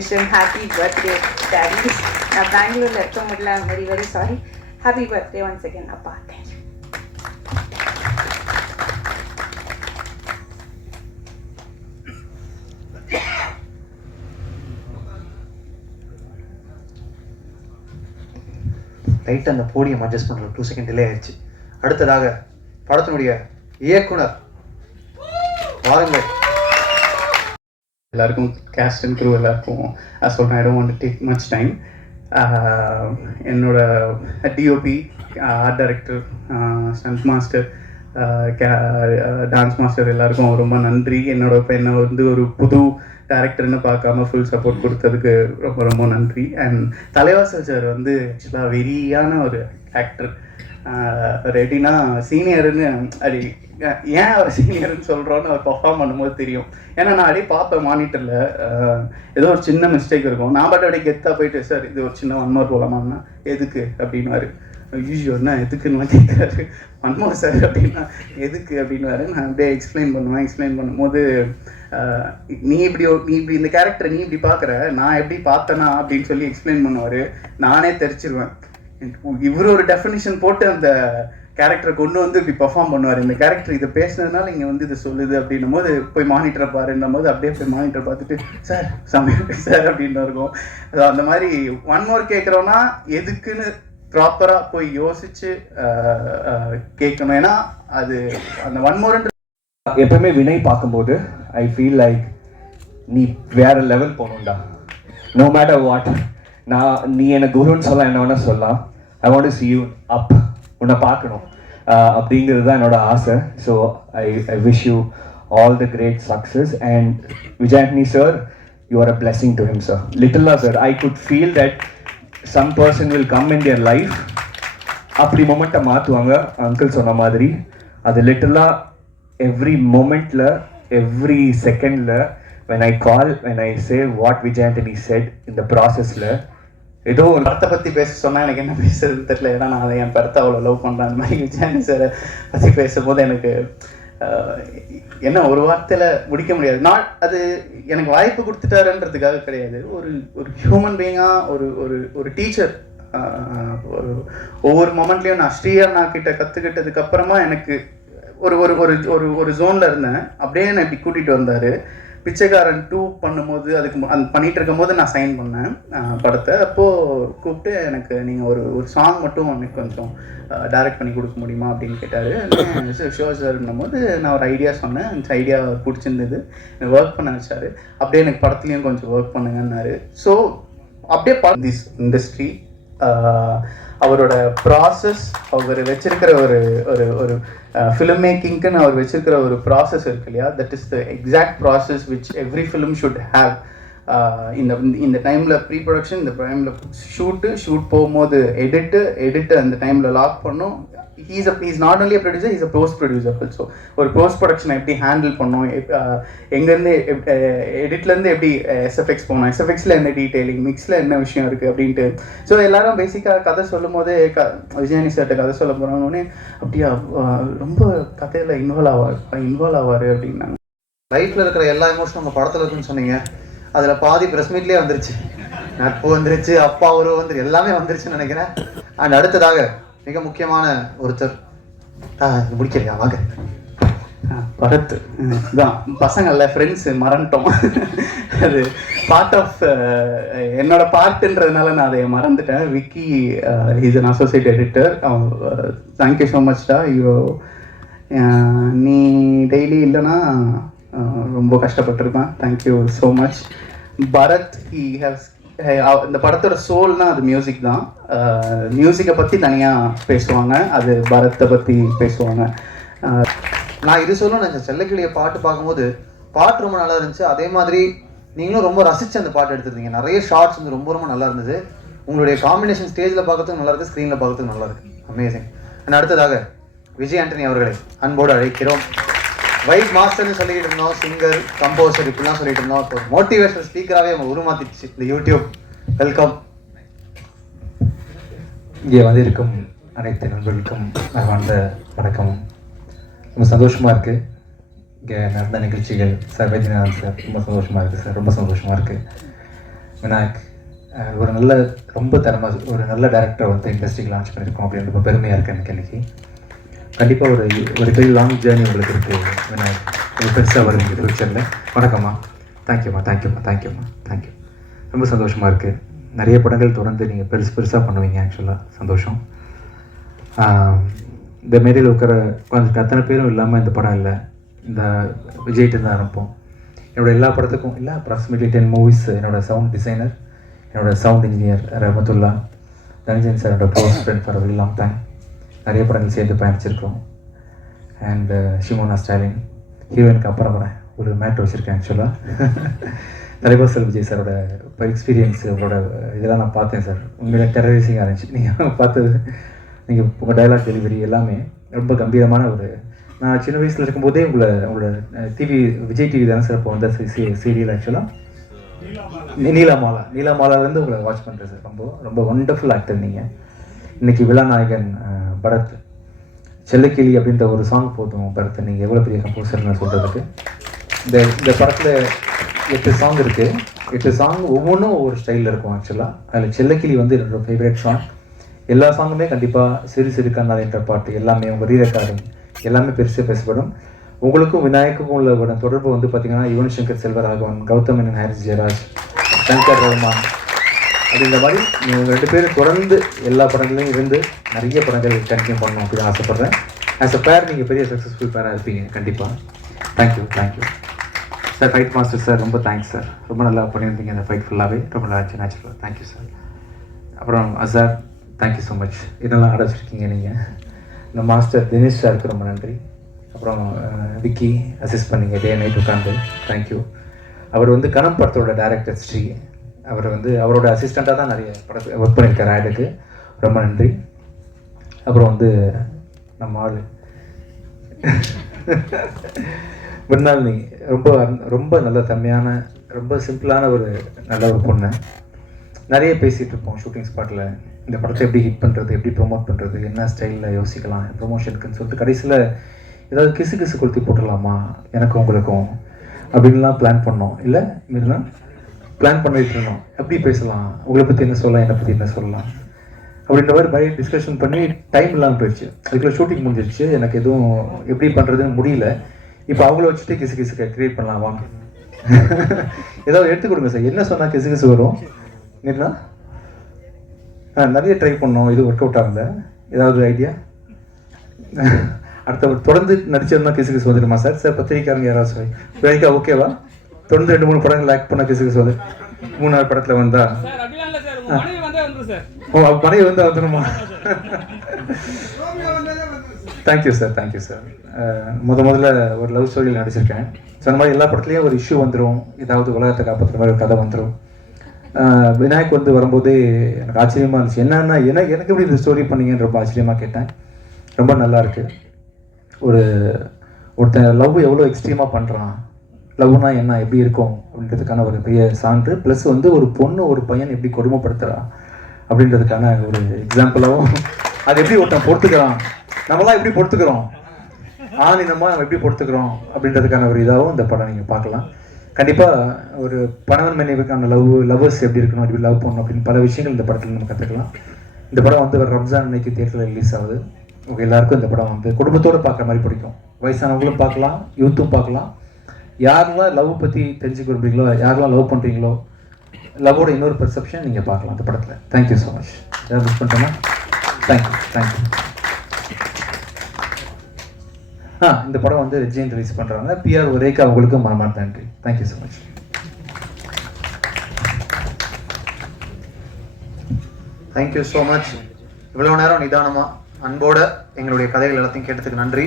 Wish him happy birthday daddy நான் பெங்களூரில் இருக்க முடியல very very sorry happy birthday once again அப்பா தேங்க்யூ லைட் அந்த போடியம் அட்ஜஸ்ட் பண்ணுறது டூ செகண்ட் டிலே ஆயிடுச்சு அடுத்ததாக படத்தினுடைய இயக்குனர் வாருங்கள் எல்லாருக்கும் கேஸ்ட் அண்ட் க்ரூ எல்லாருக்கும் சொல்கிறேன் I don't take much time என்னோட DOP art director stunt master dance master எல்லாருக்கும் ரொம்ப நன்றி. என்னோட இப்போ வந்து ஒரு புது டேரக்டர்னு பார்க்காம ஃபுல் சப்போர்ட் கொடுத்ததுக்கு ரொம்ப ரொம்ப நன்றி. அண்ட் தலைவாசல் சார் வந்து ஆக்சுவலாக வெறியான ஒரு ஆக்டர் ரெடினா சீனியர்னு அடி ஏன் அவர் சீனியர்னு சொல்கிறோன்னு அவர் பர்ஃபார்ம் பண்ணும்போது தெரியும். ஏன்னா நான் அப்படியே பார்ப்பேன் மானிட்டரில் ஏதோ ஒரு சின்ன மிஸ்டேக் இருக்கும். நான் பாட்டு அப்படியே கெத்தாக போயிட்டு சார் இது ஒரு சின்ன ஒன் மோர் போகலாமான்னா எதுக்கு? அப்படின்னுவாரு. யூஸ்வல் என்ன? எதுக்குன்னு கேட்குறாரு. ஒன் சார் அப்படின்னா எதுக்கு? அப்படின்னுவாரு. நான் அப்படியே எக்ஸ்பிளைன் பண்ணுவேன் எக்ஸ்பிளைன் பண்ணும்போது நீ இப்படி நீ இப்படி இந்த கேரக்டரை நீ இப்படி பார்க்குற. நான் எப்படி பார்த்தனா? அப்படின்னு சொல்லி எக்ஸ்பிளைன் பண்ணுவார். நானே தெரிச்சிருவேன். இவர் ஒரு டெஃபினிஷன் போட்டு அந்த கேரக்டரை கொண்டு வந்து இப்படி பர்ஃபார்ம் பண்ணுவார். இந்த கேரக்டர் இதை பேசுனதுனால இங்கே வந்து இது சொல்லுது அப்படின்னும் போது போய் மானிட்டரை பாருன்னும் போது அப்படியே போய் மானிட்டர் பார்த்துட்டு சார் சமையல் சார் அப்படின்னு இருக்கும். அந்த மாதிரி ஒன் மோர் கேட்குறோன்னா எதுக்குன்னு ப்ராப்பராக போய் யோசிச்சு கேட்கணும். ஏன்னா அது அந்த ஒன் மோர்ன்ற எப்பவுமே வினை பார்க்கும்போது ஐ ஃபீல் லைக் நீ வேற லெவல் போகணும்டா. நோ மேட்டர் வாட் நான் நீ எனக்கு குருன்னு சொல்ல என்ன வேணா சொல்லலாம். I want see you up உன்னை பார்க்கணும். அப்படிங்கிறது தான் என்னோட ஆசை. So I I wish you all the great success and Vijay Antony sir you are a blessing to him sir லிட்டிலா sir I good feel that some person will come in their life அப்படி மொமெண்ட்டை மாற்றுவாங்க uncle சொன்ன மாதிரி. அது லிட்டலாக every மொமெண்ட்டில் every செகண்டில் when I call when I say what Vijay Antony said இந்த ப்ராசஸில் ஏதோ ஒரு படத்தை பற்றி பேச சொன்னால் எனக்கு என்ன பேசுறதுன்னு தெரியல. ஏன்னா நான் அதை என் படத்தை அவ்வளோ லவ் பண்ணுறேன் அந்த மாதிரி விஜயானி சாரை பற்றி பேசும்போது எனக்கு என்ன ஒரு வார்த்தையில் முடிக்க முடியாது. நான் அது எனக்கு வாய்ப்பு கொடுத்துட்டாருன்றதுக்காக கிடையாது. ஒரு ஒரு ஹியூமன் பீயிங்காக ஒரு ஒரு ஒரு டீச்சர் ஒரு ஒவ்வொரு மொமெண்ட்லேயும் நான் ஸ்ரீஹர்னா கிட்ட கற்றுக்கிட்டதுக்கு அப்புறமா எனக்கு ஒரு ஒரு ஒரு ஒரு ஒரு ஜோனில் இருந்தேன். அப்படியே என்னை இப்படி கூட்டிகிட்டு வந்தார். பிச்சைக்காரன் டூ பண்ணும்போது அதுக்கு அந்த பண்ணிட்டு இருக்கும்போது நான் சைன் பண்ணேன் படத்தை. அப்போது கூப்பிட்டு எனக்கு நீங்கள் ஒரு ஒரு சாங் மட்டும் எனக்கு கொஞ்சம் டைரக்ட் பண்ணி கொடுக்க முடியுமா அப்படின்னு கேட்டார். ஷோ சார்ன்னும் போது நான் ஒரு ஐடியா சொன்னேன். அந்த ஐடியா பிடிச்சிருந்தது. ஒர்க் பண்ண வச்சாரு. அப்படியே எனக்கு படத்துலையும் கொஞ்சம் ஒர்க் பண்ணுங்கன்னாரு. ஸோ அப்படியே திஸ் இண்டஸ்ட்ரி அவரோட ப்ராசஸ் அவர் வச்சிருக்கிற ஒரு ஒரு ஒரு ஃபிலிம் மேக்கிங்க்குன்னு அவர் வச்சிருக்கிற ஒரு ப்ராசஸ் இருக்கு இல்லையா? That is the exact process which every film should have இந்த இந்த டைமில் ப்ரீ ப்ரொடக்ஷன் இந்த டைமில் ஷூட்டு ஷூட் போகும்போது எடிட்டு எடிட்டு அந்த டைமில் லாக் பண்ணும். He's a is not only producer is a post producer also ஒரு போஸ்ட் ப்ரொடக்ஷனை எப்படி ஹேண்டில் பண்ணோம்? எப்- எங்கேருந்து எடிட்லேருந்து எப்படி எஸ்எஃப்எக்ஸ் போனோம் எஸ்எஃப்எக்ஸில் என்ன டீட்டெயிலிங் மிக்ஸில் என்ன விஷயம் இருக்குது அப்படின்ட்டு. ஸோ எல்லாரும் பேசிக்காக கதை சொல்லும் போதே க விஜயானி சார்ட்ட கதை சொல்ல போகிறோன்னே அப்படியா ரொம்ப கதையில் இன்வால்வ் ஆவார் இன்வால்வ் ஆவார் அப்படின்னாங்க. லைஃப்பில் இருக்கிற எல்லா எமோஷனும் உங்கள் படத்தில் இருக்குன்னு சொன்னீங்க. அதில் பாதி பிரஸ் மீட்லேயே வந்துருச்சு. நட்பு வந்துருச்சு அப்பா உறவு வந்துரு எல்லாமே வந்துருச்சுன்னு நினைக்கிறேன். அண்ட் அடுத்ததாக மிக முக்கியமான ஒருத்தர். ஆ, முடிக்கலையா? வாங்க. பரத். தான் பசங்கள்ல ஃப்ரெண்ட்ஸ் மறந்துட்டோம். அது பார்ட் ஆஃப் என்னோட பார்ட்டுன்றதுனால நான் அதை மறந்துட்டேன். Vicky is an associate editor thank you so மச்டா ஐயோ நீ டெய்லி இல்லைன்னா ரொம்ப கஷ்டப்பட்டிருப்பேன் thank you so much Bharath he has இந்த படத்தோட சோல்னா அது மியூசிக் தான். மியூசிக்கை பற்றி தனியாக பேசுவாங்க. அது பரத்தை பற்றி பேசுவாங்க. நான் இது சொல்லணும் நினைச்சேன். செல்லக்கிளிய பாட்டு பார்க்கும்போது பாட்டு ரொம்ப நல்லா இருந்துச்சு. அதே மாதிரி நீங்களும் ரொம்ப ரசிச்சு அந்த பாட்டு எடுத்துருந்தீங்க. நிறைய ஷார்ட்ஸ் வந்து ரொம்ப ரொம்ப நல்லா இருந்தது. உங்களுடைய காம்பினேஷன் ஸ்டேஜில் பார்க்கறதுக்கு நல்லா இருக்குது ஸ்க்ரீனில் பார்க்கறதுக்கு நல்லா இருக்குது அமேசிங் அண்ட் அடுத்ததாக விஜய் ஆண்டனி அவர்களை அன்போடு அழைக்கிறோம். வைப் மாஸ்டர்னு சொல்லிட்டு இருந்தோம் சிங்கர் கம்போசர் இப்படிலாம் சொல்லிட்டு இருந்தோம். இப்போ மோட்டிவேஷனல் ஸ்பீக்கராகவே நம்ம உருமாத்திடுச்சு. இந்த யூடியூப் வெல்கம் இங்கே வந்திருக்கும் அனைத்து நண்பர்களுக்கும் வாழ்ந்த வணக்கம். ரொம்ப சந்தோஷமாக இருக்குது இங்கே நடந்த நிகழ்ச்சிகள் சார் வைத்தியநாதன் சார் ரொம்ப சந்தோஷமாக இருக்குது சார். ரொம்ப சந்தோஷமாக இருக்குது விநாயக் ஒரு நல்ல ரொம்ப தரமாக ஒரு நல்ல டேரக்டர் வந்து இண்டஸ்ட்ரிக்கு லான்ச் பண்ணியிருக்கோம் அப்படின்னு ரொம்ப பெருமையாக இருக்குது எனக்கு இன்றைக்கி கண்டிப்பாக ஒரு ஒரு பெரிய லாங் ஜேர்னி உங்களுக்கு இருக்குது ஒரு பெருசாக வரும் இந்த ஃபியூச்சரில் வணக்கம்மா. தேங்க்யூம்மா தேங்க்யூம்மா தேங்க்யூம்மா தேங்க்யூ ரொம்ப சந்தோஷமாக இருக்குது நிறைய படங்கள் தொடர்ந்து நீங்கள் பெருசு பெருசாக பண்ணுவீங்க ஆக்சுவலாக சந்தோஷம். இந்த மேடையில் உட்கார உட்காந்துட்டு அத்தனை பேரும் இல்லாமல் இந்த படம் இல்லை. இந்த விஜய்கிட்ட தான் அனுப்போம் என்னோடய எல்லா படத்துக்கும் இல்லை அப்ராக்சிமேட்லி டென் மூவிஸ் என்னோடய சவுண்ட் டிசைனர் என்னோட sound engineer Rahmathullah Ranjan sir என்னோட close friend for very long time நிறைய படங்கள் சேர்ந்து பயணிச்சிருக்கோம் அண்ட் ஷிமோனா ஸ்டாலின் ஹீரோயினுக்கு அப்புறம் வரேன் ஒரு மேட்ரு வச்சுருக்கேன் ஆக்சுவலாக தலைவாசல் விஜய் சாரோட இப்போ எக்ஸ்பீரியன்ஸ் அவரோட இதெல்லாம் நான் பார்த்தேன் சார். உண்மையில டெரரிசிங்காக இருந்துச்சு. நீங்கள் பார்த்தது நீங்கள் உங்கள் டைலாக் டெலிவரி எல்லாமே ரொம்ப கம்பீரமான ஒரு நான் சின்ன வயசில் இருக்கும்போதே உங்களை உங்களோட டிவி விஜய் டிவி தானே சார் இப்போ வந்த சீரியல் ஆக்சுவலாக நீலாமாலா. நீலாமாலாலேருந்து உங்களை வாட்ச் பண்ணுறேன் சார். ரொம்ப ரொம்ப ஒண்டர்ஃபுல் ஆக்டர் நீங்கள் இன்னைக்கு விழாநாயகன் பரத் செல்லக்கிளி அப்படின்ற ஒரு சாங் போதும் பரத். நீங்கள் எவ்வளோ பெரிய கம்போசர்னு சொல்கிறதுக்கு இந்த இந்த படத்தில் எட்டு சாங் இருக்குது எட்டு சாங் ஒவ்வொன்றும் ஒவ்வொரு ஸ்டைலில் இருக்கும் ஆக்சுவலாக அதில் செல்லக்கிளி வந்து என்னோடய ஃபேவரட் சாங் எல்லா சாங்குமே கண்டிப்பாக சிறு சிறு கண்ணால் என்ற பாட்டு எல்லாமே உங்கள் ரீ எல்லாமே பெருசாக பேசப்படும். உங்களுக்கும் விநாயக்குக்கும் உள்ள தொடர்பு வந்து பார்த்தீங்கன்னா யுவன் சங்கர் செல்வராகவன் கௌதம் மேனன் ஹாரிஸ் ஜெயராஜ் சங்கர் ரஹ்மான் அப்படின்ற மாதிரி நீங்கள் ரெண்டு பேரும் தொடர்ந்து எல்லா படங்களையும் இருந்து நிறைய படங்கள் கண்டினியூ பண்ணணும் அப்படின்னு ஆசைப்பட்றேன். ஆஸ் அ பேர் நீங்கள் பெரிய சக்ஸஸ்ஃபுல் பேராக இருப்பீங்க. கண்டிப்பாக thank you thank you sir fight master sir ரொம்ப தேங்க்ஸ் சார் ரொம்ப நல்லா பண்ணியிருந்தீங்க அந்த ஃபைட் ஃபுல்லாகவே ரொம்ப நல்லா இருந்துச்சு நேச்சுரலாக தேங்க்யூ சார் அப்புறம் அசார் தேங்க்யூ ஸோ மச் இதெல்லாம் ஆட வச்சுருக்கீங்க நீங்கள் இந்த மாஸ்டர் தினேஷ் சாருக்கு ரொம்ப நன்றி. அப்புறம் விக்கி அசிஸ்ட் பண்ணீங்க. டே நைட் உட்காந்து தேங்க்யூ அவர் வந்து கணம் படத்தோட டேரக்டர் ஸ்ரீ. அவர் வந்து அவரோட அசிஸ்டண்ட்டாக தான் நிறைய படத்தை ஒர்க் பண்ணியிருக்கார் ஆடுக்கு ரொம்ப நன்றி. அப்புறம் வந்து நம்ம ஆள். மிருனாலினி ரொம்ப ரொம்ப நல்ல தன்மையான ரொம்ப சிம்பிளான ஒரு நல்ல ஒரு பொண்ணு. நிறைய பேசிகிட்டு இருப்போம் ஷூட்டிங் ஸ்பாட்டில் இந்த படத்தை எப்படி ஹிட் பண்ணுறது எப்படி ப்ரொமோட் பண்ணுறது என்ன ஸ்டைலில் யோசிக்கலாம் ப்ரொமோஷனுக்குன்னு சொல்லிட்டு கடைசியில் ஏதாவது கிசு கிசு கொளுத்தி போட்டுடலாமா எனக்கும் உங்களுக்கும் அப்படின்லாம் பிளான் பண்ணோம். இல்லை மீதுனா? பிளான் பண்ணிட்டு இருந்தோம். எப்படி பேசலாம்? உங்களை பற்றி என்ன சொல்லலாம்? என்னை பற்றி என்ன சொல்லலாம்? அப்படின்ற மாதிரி நிறைய டிஸ்கஷன் பண்ணி டைம் இல்லாமல் போயிடுச்சு. அதுக்குள்ள ஷூட்டிங் முடிஞ்சிருச்சு. எனக்கு எதுவும் எப்படி பண்ணுறதுன்னு முடியல. இப்போ அவங்கள வச்சுட்டு கிசு கிசு கிரியேட் பண்ணலாம். வாங்க. ஏதாவது எடுத்து கொடுங்க சார். என்ன சொன்னால் கிசு கிசு வரும்? நீங்களா ஆ நிறைய ட்ரை பண்ணோம். இது ஒர்க் அவுட் ஆகல ஏதாவது ஐடியா அடுத்த தொடர்ந்து நடிச்சிருந்தா கிசு கிசு வந்துடுமா சார்? சார் பத்திரிக்காரங்க யாராவது சொல்லி ஓகேவா தொடர்ந்து ரெண்டு மூணு படங்கள் லேக் பண்ண கிசு வந்து மூணாவது படத்தில் வந்தா. ஓ மனைவி வந்து வந்துடுமா தேங்க்யூ சார் தேங்க்யூ சார் முத முதல்ல ஒரு லவ் ஸ்டோரியில் நடிச்சிருக்கேன். சொன்ன மாதிரி எல்லா படத்துலையும் ஒரு இஷ்யூ வந்துடும் ஏதாவது உலகத்தை காப்பாற்றுற மாதிரி ஒரு கதை வந்துடும் விநாயக் வந்து வரும்போதே எனக்கு ஆச்சரியமா இருந்துச்சு. என்னன்னா எனக்கு எனக்கு எப்படி இந்த ஸ்டோரி பண்ணீங்கன்னு ரொம்ப ஆச்சரியமா கேட்டேன். ரொம்ப நல்லா இருக்கு. ஒரு ஒருத்தன் லவ் எவ்வளோ எக்ஸ்ட்ரீமாக பண்ணுறான் லவ்னா என்ன எப்படி இருக்கும் அப்படின்றதுக்கான ஒரு பெரிய சான்று. ப்ளஸ் வந்து ஒரு பொண்ணு ஒரு பையன் எப்படி கொடுமைப்படுத்துறா அப்படின்றதுக்கான ஒரு எக்ஸாம்பிளாகவும் அது எப்படி ஒருத்தன் பொறுத்துக்கிறான்? நம்மளாம் எப்படி பொறுத்துக்கிறோம்? ஆனிதமாக நம்ம எப்படி பொறுத்துக்கிறோம் அப்படின்றதுக்கான ஒரு இதாகவும் இந்த படம் நீங்கள் பார்க்கலாம். கண்டிப்பாக ஒரு பணவன் மனைவிக்கான லவ் லவ்வர்ஸ் எப்படி இருக்கணும் எப்படி லவ் பண்ணணும் அப்படின்னு பல விஷயங்கள் இந்த படத்தில் நம்ம கற்றுக்கலாம் இந்த படம் வந்து ஒரு ரம்ஜான் அன்னைக்கு தேட்டரில் ரிலீஸ் ஆகுது. உங்கள் எல்லாருக்கும் இந்த படம் வந்து குடும்பத்தோடு பார்க்குற மாதிரி பிடிக்கும். வயசானவங்களும் பார்க்கலாம் யூத்தும் பார்க்கலாம். யாரெல்லாம் லவ் பற்றி தெரிஞ்சுக்க விரும்புறீங்களோ யாரெல்லாம் லவ் பண்ணுறீங்களோ லவ்வோட இன்னொரு பெர்செப்ஷன் நீங்கள் பார்க்கலாம் அந்த படத்தில். தேங்க்யூ ஸோ மச் ஏதாவது மிஸ் பண்ணிட்டோமா? தேங்க்யூ தேங்க்யூ ஆ இந்த படம் வந்து ரெஜியன் ரிலீஸ் பண்ணுறாங்க பிஆர் ஒரேக்கா அவங்களுக்கு மனமார்ந்த நன்றி. Thank you so much thank you so much இவ்வளோ நேரம் நிதானமாக அன்போட எங்களுடைய கதைகள் எல்லாத்தையும் கேட்டதுக்கு நன்றி.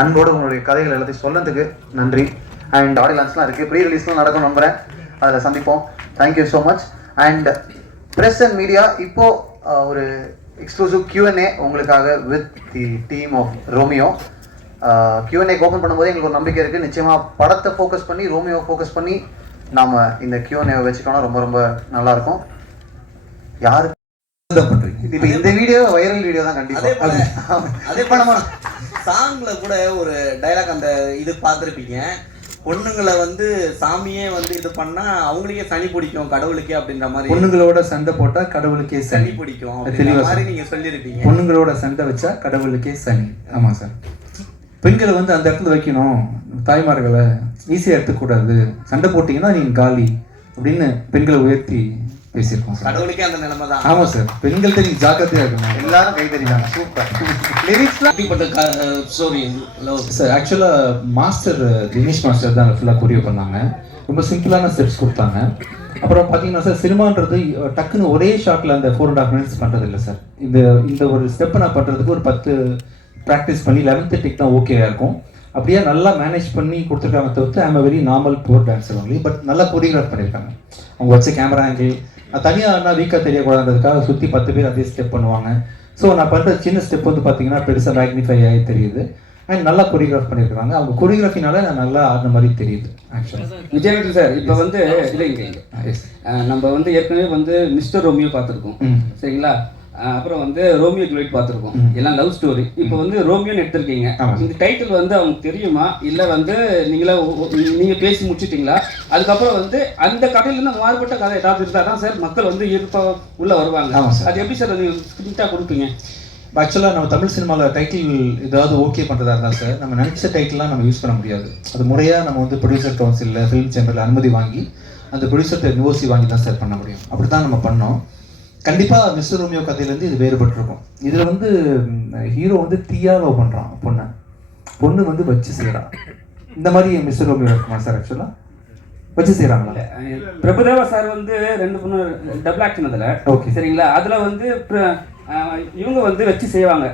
அன்போட உங்களுடைய கதைகள் எல்லாத்தையும் சொன்னதுக்கு நன்றி. அண்ட் ஆடியோ லான்ச்லாம் இருக்குது ப்ரீ ரிலீஸ்லாம் நடக்கும் நம்புகிறேன் அதில் சந்திப்போம். Thank you so much and press and media இப்போ அஹ், ஒரு எக்ஸ்க்ளூசிவ் Q&A உங்களுக்காக with the team of Romeo Q&A open பண்ணும்போது எங்களுக்கு ஒரு நம்பிக்கை இருக்குது நிச்சயமாக படத்தை ஃபோக்கஸ் பண்ணி ரோமியோ ஃபோக்கஸ் பண்ணி நாம இந்த Q&A வச்சுக்கணும் ரொம்ப ரொம்ப நல்லாயிருக்கும் யாரு இப்ப இந்த வீடியோ வைரல் வீடியோ தான் கண்டிப்பா. அதே போல சாங்ல கூட ஒரு டைலாக் அந்த இது பார்த்துருப்பீங்க. பொண்ணுங்களை வந்து சாமியே வந்து இது பண்ணா அவங்களுக்கே சனி பிடிக்கும் கடவுளுக்கே அப்படின்ற மாதிரி. பொண்ணுங்களோட சண்டை போட்டா கடவுளுக்கே சனி பிடிக்கும் தெளிவா மாதிரி. நீங்க சொல்லியிருப்பீங்க பொண்ணுங்களோட சண்டை வச்சா கடவுளுக்கே சனி ஆமா சார் பெண்களை வந்து அந்த இடத்துல வைக்கணும். தாய்மார்களை ஈஸியாக எடுத்துக்கூடாது சண்டை போட்டீங்கன்னா நீங்க காலி அப்படின்னு பெண்களை உயர்த்தி பேசியிருக்கோம் சார் கடவுளுக்கே அந்த நிலைமை தான். ஆமா சார் பெண்கள்கிட்ட நீங்க ஜாக்கிரதையா இருக்கணும். எல்லாரும் கை தறிட்டாங்க சூப்பர். லிரிக்ஸ்லாம் ஸ்டோரி சார் ஆக்சுவலாக மாஸ்டர் தினேஷ் மாஸ்டர் தான் ஃபுல்லாக கொரியோ பண்ணாங்க. ரொம்ப சிம்பிளான ஸ்டெப்ஸ் கொடுத்தாங்க. அப்புறம் பார்த்தீங்கன்னா சார் சினிமான்றது டக்குன்னு ஒரே ஷாட்டில் அந்த ஃபோர் அண்ட் ஹாஃப் மினிட்ஸ் பண்ணுறது இல்லை சார் இந்த இந்த ஒரு ஸ்டெப்பை நான் பண்ணுறதுக்கு ஒரு பத்து ப்ராக்டிஸ் பண்ணி லெவன்த்து டெக் தான் ஓகேயா இருக்கும். அப்படியே நல்லா மேனேஜ் பண்ணி கொடுத்துருக்காங்க தவிர்த்து I'm a very normal poor dancer only but நல்லா கொரியோகிராஃப் பண்ணியிருக்காங்க. அவங்க வச்ச கேமரா ஆங்கிள் தனியாக நான் வீக்காக தெரியக்கூடாதுன்றதுக்காக சுற்றி பத்து பேர் அதே ஸ்டெப் பண்ணுவாங்க. ஸோ நான் பண்ணுற சின்ன ஸ்டெப் வந்து பார்த்தீங்கன்னா பெருசாக மேக்னிஃபை ஆகி தெரியுது. அண்ட் நல்லா கொரியோகிராஃப் பண்ணியிருக்காங்க அவங்க கொரியோகிராஃபினால நான் நல்லா ஆடின மாதிரி தெரியுது ஆக்சுவலாக விஜயநாதன் சார் இப்போ வந்து இல்லை இங்கே இங்கே எஸ் அஹ் நம்ம வந்து ஏற்கனவே வந்து மிஸ்டர் ரோமியோ பார்த்துருக்கோம் சரிங்களா? அப்புறம் வந்து ரோமியோ ஜூலியட் பார்த்துருக்கோம். எல்லாம் லவ் ஸ்டோரி இப்போ வந்து ரோமியோன்னு எடுத்திருக்கீங்க. இந்த டைட்டில் வந்து அவங்களுக்கு தெரியுமா? இல்லை வந்து நீங்களே ஒ- ஒ- நீங்க பேசி முடிச்சிட்டீங்களா? அதுக்கப்புறம் வந்து அந்த கதையிலேருந்து மாறுபட்ட கதை ஏதாவது இருந்தால் தான் சார் மக்கள் வந்து இருப்ப உள்ள வருவாங்க. அது எப்படி சார் நீங்கள் ஸ்கிரிப்டாக கொடுப்பீங்க? ஆக்சுவலாக நம்ம தமிழ் சினிமாவில் டைட்டில் ஏதாவது ஓகே பண்ணுறதா இருந்தால் சார் நம்ம நினச்ச டைட்டில்லாம் நம்ம யூஸ் பண்ண முடியாது. அது முறையாக நம்ம வந்து ப்ரொடியூசர் கவுன்சிலில் ஃபிலிம் சேம்பரில் அனுமதி வாங்கி அந்த ப்ரொடியூசர்கிட்ட நிவோசி வாங்கி தான் சார் பண்ண முடியும். அப்படி தான் நம்ம பண்ணோம். கண்டிப்பாக மிஸ்டர் ரோமியோ கதையிலேருந்து இது வேறுபட்டிருக்கும். இதில் வந்து ஹீரோ வந்து தீயா லவ் பண்ணுறான் பொண்ணை. பொண்ணு வந்து வச்சு செய்கிறான் இந்த மாதிரி மிஸ்டர் ரோமியோ இருக்குமா சார் ஆக்சுவலாக வச்சு செய்கிறாங்களா பிரபுதேவா சார் வந்து ரெண்டு பொண்ணு டபுள் ஆக்ஷன் அதில். ஓகே சரிங்களா? அதுல வந்து இவங்க வந்து வச்சு செய்வாங்க.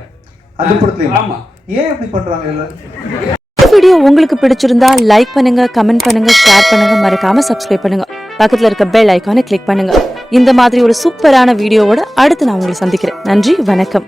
அந்த படத்துலையும்? ஆமா. ஏன் இப்படி பண்ணுறாங்க இந்த வீடியோ உங்களுக்கு பிடிச்சிருந்தா லைக் பண்ணுங்க கமெண்ட் பண்ணுங்க ஷேர் பண்ணுங்க மறக்காம சப்ஸ்கிரைப் பண்ணுங்க. பக்கத்துல இருக்க பெல் ஐகானை கிளிக் பண்ணுங்க. இந்த மாதிரி ஒரு சூப்பரான வீடியோவோட அடுத்து நான் உங்களை சந்திக்கிறேன். நன்றி வணக்கம்.